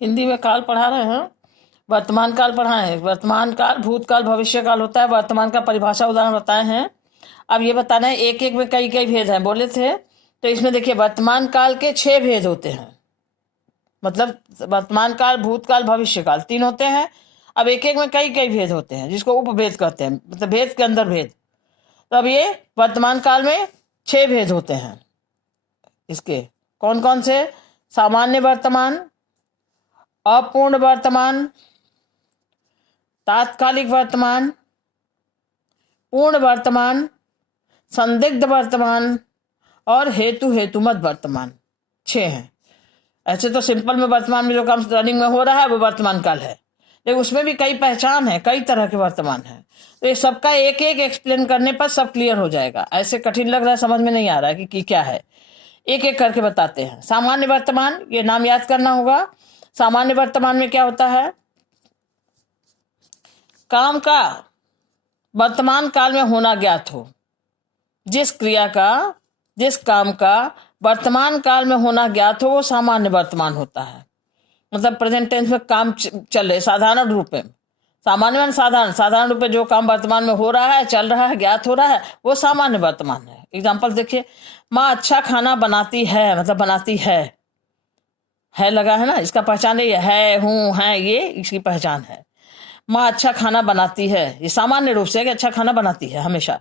हिंदी में काल पढ़ा रहे हैं, वर्तमान काल पढ़ाए हैं। वर्तमान काल, भूतकाल, भविष्य काल होता है। वर्तमान का परिभाषा उदाहरण बताए हैं। अब ये बताना है एक एक में कई कई भेद हैं, बोले थे। तो इसमें देखिए वर्तमान काल के 6 भेद होते हैं, मतलब वर्तमान काल, भूतकाल, भविष्य काल 3 होते हैं। अब एक एक में कई कई भेद होते हैं, जिसको उपभेद कहते हैं, मतलब भेद के अंदर भेद। तो अब ये वर्तमान काल में 6 भेद होते हैं। इसके कौन कौन से? सामान्य वर्तमान, अपूर्ण वर्तमान, तात्कालिक वर्तमान, पूर्ण वर्तमान, संदिग्ध वर्तमान और हेतुमत वर्तमान। 6 हैं। ऐसे तो सिंपल में वर्तमान में जो काम रनिंग में हो रहा है वो वर्तमान काल है, लेकिन उसमें भी कई पहचान है, कई तरह के वर्तमान है। तो ये सबका एक एक एक्सप्लेन करने पर सब क्लियर हो जाएगा। ऐसे कठिन लग रहा है, समझ में नहीं आ रहा है कि क्या है। एक एक करके बताते हैं। सामान्य वर्तमान, ये नाम याद करना होगा। सामान्य वर्तमान में क्या होता है? काम का वर्तमान काल में होना ज्ञात हो। जिस क्रिया का, जिस काम का वर्तमान काल में होना ज्ञात हो वो सामान्य वर्तमान होता है। मतलब प्रेजेंट टेंस में काम चल रहे, साधारण रूप में। सामान्य में साधारण रूप में जो काम वर्तमान में हो रहा है, चल रहा है, ज्ञात हो रहा है, वो सामान्य वर्तमान है। एग्जाम्पल देखिए, माँ अच्छा खाना बनाती है, मतलब बनाती है लगा है ना, इसका पहचान है, हूँ, है, ये इसकी पहचान है। माँ अच्छा खाना बनाती है, ये सामान्य रूप से कि अच्छा खाना बनाती है हमेशा।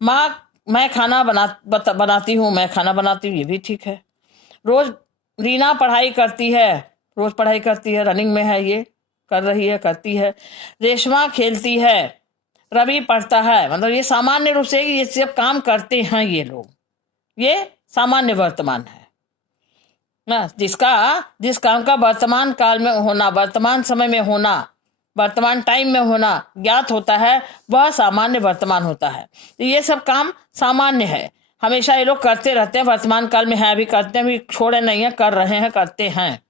माँ मैं खाना बनाती हूँ, मैं खाना बनाती हूँ, ये भी ठीक है। रोज रीना पढ़ाई करती है, रोज पढ़ाई करती है, रनिंग में है, ये कर रही है, करती है। रेशमा खेलती है, रवि पढ़ता है, मतलब ये सामान्य रूप से ये सब काम करते हैं ये लोग, ये सामान्य वर्तमान है ना। जिस काम का वर्तमान काल में होना, वर्तमान समय में होना, वर्तमान टाइम में होना ज्ञात होता है, वह सामान्य वर्तमान होता है। तो ये सब काम सामान्य है, हमेशा ये लोग करते रहते हैं। वर्तमान काल में है, अभी करते हैं, अभी छोड़े नहीं है, कर रहे हैं, करते हैं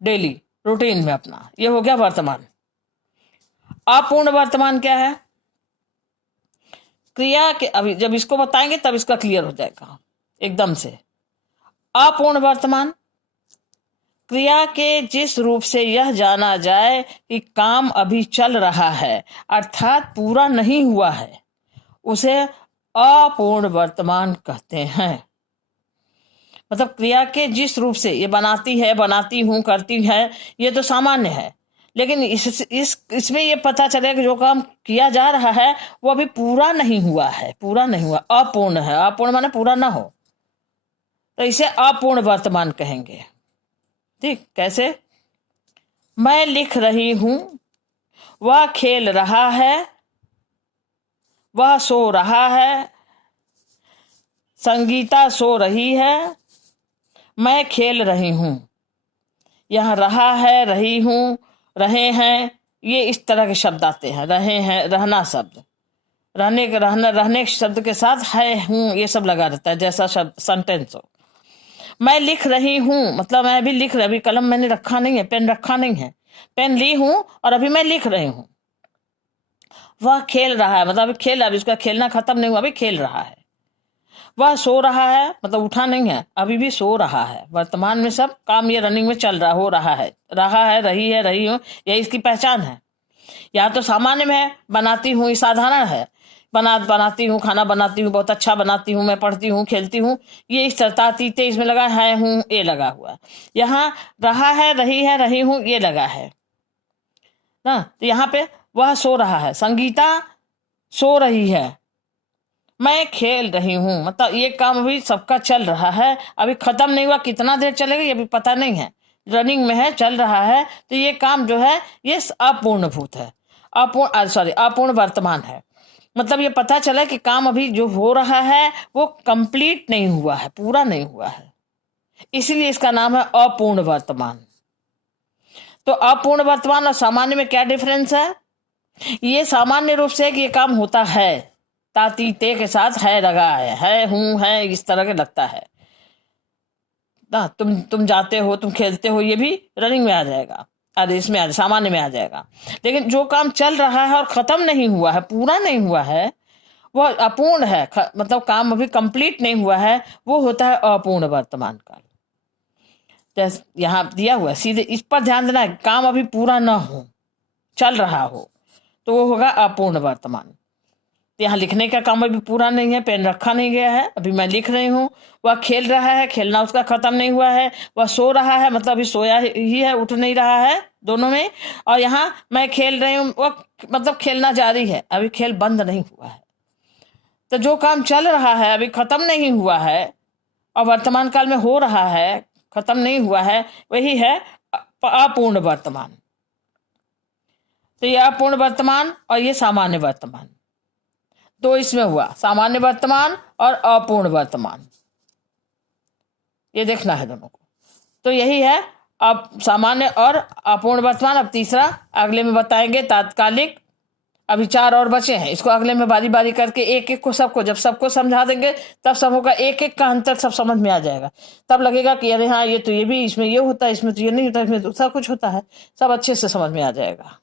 डेली रूटीन में अपना। ये हो गया वर्तमान। अपूर्ण वर्तमान क्या है? क्रिया के, अभी जब इसको बताएंगे तब इसका क्लियर हो जाएगा एकदम से। अपूर्ण वर्तमान, क्रिया के जिस रूप से यह जाना जाए कि काम अभी चल रहा है, अर्थात पूरा नहीं हुआ है, उसे अपूर्ण वर्तमान कहते हैं। मतलब क्रिया के जिस रूप से, ये बनाती है, बनाती हूं, करती है, ये तो सामान्य है। लेकिन इसमें ये पता चले कि जो काम किया जा रहा है वो अभी पूरा नहीं हुआ है, पूरा नहीं हुआ, अपूर्ण है। अपूर्ण माने पूरा ना हो, तो इसे अपूर्ण वर्तमान कहेंगे। ठीक, कैसे? मैं लिख रही हूं, वह खेल रहा है, वह सो रहा है, संगीता सो रही है, मैं खेल रही हूं। यहां रहा है, रही हूं, रहे हैं, ये इस तरह के शब्द आते हैं। रहे हैं, रहना शब्द, रहने शब्द के साथ है, हूं, ये सब लगा रहता है, जैसा शब्द सेंटेंस हो। मैं लिख रही हूं, मतलब मैं अभी लिख रही, अभी कलम मैंने रखा नहीं है, पेन रखा नहीं है, पेन ली हूं और अभी मैं लिख रही हूं। वह खेल रहा है, मतलब अभी खेल, अभी उसका खेलना खत्म नहीं हुआ, अभी खेल रहा है। वह सो रहा है, मतलब उठा नहीं है, अभी भी सो रहा है। वर्तमान में सब काम ये रनिंग में चल रहा हो रहा है, रही है, रही हूं, यही इसकी पहचान है। या तो सामान्य में है, बनाती हूँ, ये साधारण है, बनाती हूँ, खाना बनाती हूँ, बहुत अच्छा बनाती हूँ, मैं पढ़ती हूँ, खेलती हूँ, ये इस तरह तीते इसमें लगा है, हूँ, ये लगा हुआ। यहाँ रहा है, रही हूँ, ये लगा है ना। तो यहाँ पे वह सो रहा है, संगीता सो रही है, मैं खेल रही हूं, मतलब ये काम अभी सबका चल रहा है, अभी खत्म नहीं हुआ, कितना देर चलेगा ये अभी पता नहीं है, रनिंग में है, चल रहा है। तो ये काम जो है ये अपूर्णभूत है, अपूर्ण वर्तमान है। मतलब ये पता चला कि काम अभी जो हो रहा है वो कंप्लीट नहीं हुआ है, पूरा नहीं हुआ है, इसीलिए इसका नाम है अपूर्ण वर्तमान। तो अपूर्ण वर्तमान और सामान्य में क्या डिफरेंस है? ये सामान्य रूप से कि ये काम होता है, तातीते के साथ है लगा है, हूं, है, इस तरह के लगता है ना। तुम जाते हो, तुम खेलते हो, ये भी रनिंग में आ जाएगा, अरे इसमें आ, सामान्य में आ जाएगा। लेकिन जो काम चल रहा है और खत्म नहीं हुआ है, पूरा नहीं हुआ है, वह अपूर्ण है, मतलब काम अभी कंप्लीट नहीं हुआ है, वो होता है अपूर्ण वर्तमान काल। जैसे यहाँ दिया हुआ है, सीधे इस पर ध्यान देना है। काम अभी पूरा ना हो, चल रहा हो, तो वो होगा अपूर्ण वर्तमान। तो यहाँ लिखने का काम अभी पूरा नहीं है, पेन रखा नहीं गया है, अभी मैं लिख रही हूँ। वह खेल रहा है, खेलना उसका खत्म नहीं हुआ है। वह सो रहा है, मतलब अभी सोया ही है, उठ नहीं रहा है, दोनों में। और यहाँ मैं खेल रही हूँ, वह मतलब खेलना जारी है, अभी खेल बंद नहीं हुआ है। तो जो काम चल रहा है अभी खत्म नहीं हुआ है और वर्तमान काल में हो रहा है, खत्म नहीं हुआ है, वही है अपूर्ण वर्तमान। तो ये अपूर्ण वर्तमान और ये सामान्य वर्तमान, तो इसमें हुआ सामान्य वर्तमान और अपूर्ण वर्तमान, ये देखना है दोनों को। तो यही है अब सामान्य और अपूर्ण वर्तमान। अब तीसरा अगले में बताएंगे तात्कालिक। अभी 4 और बचे हैं, इसको अगले में बारी बारी करके एक एक को सबको, जब सबको समझा देंगे तब सबों का एक एक का अंतर सब समझ में आ जाएगा। तब लगेगा कि अरे हाँ, ये तो ये भी, इसमें ये होता है, इसमें तो ये नहीं होता, इसमें तो सब कुछ होता है, सब अच्छे से समझ में आ जाएगा।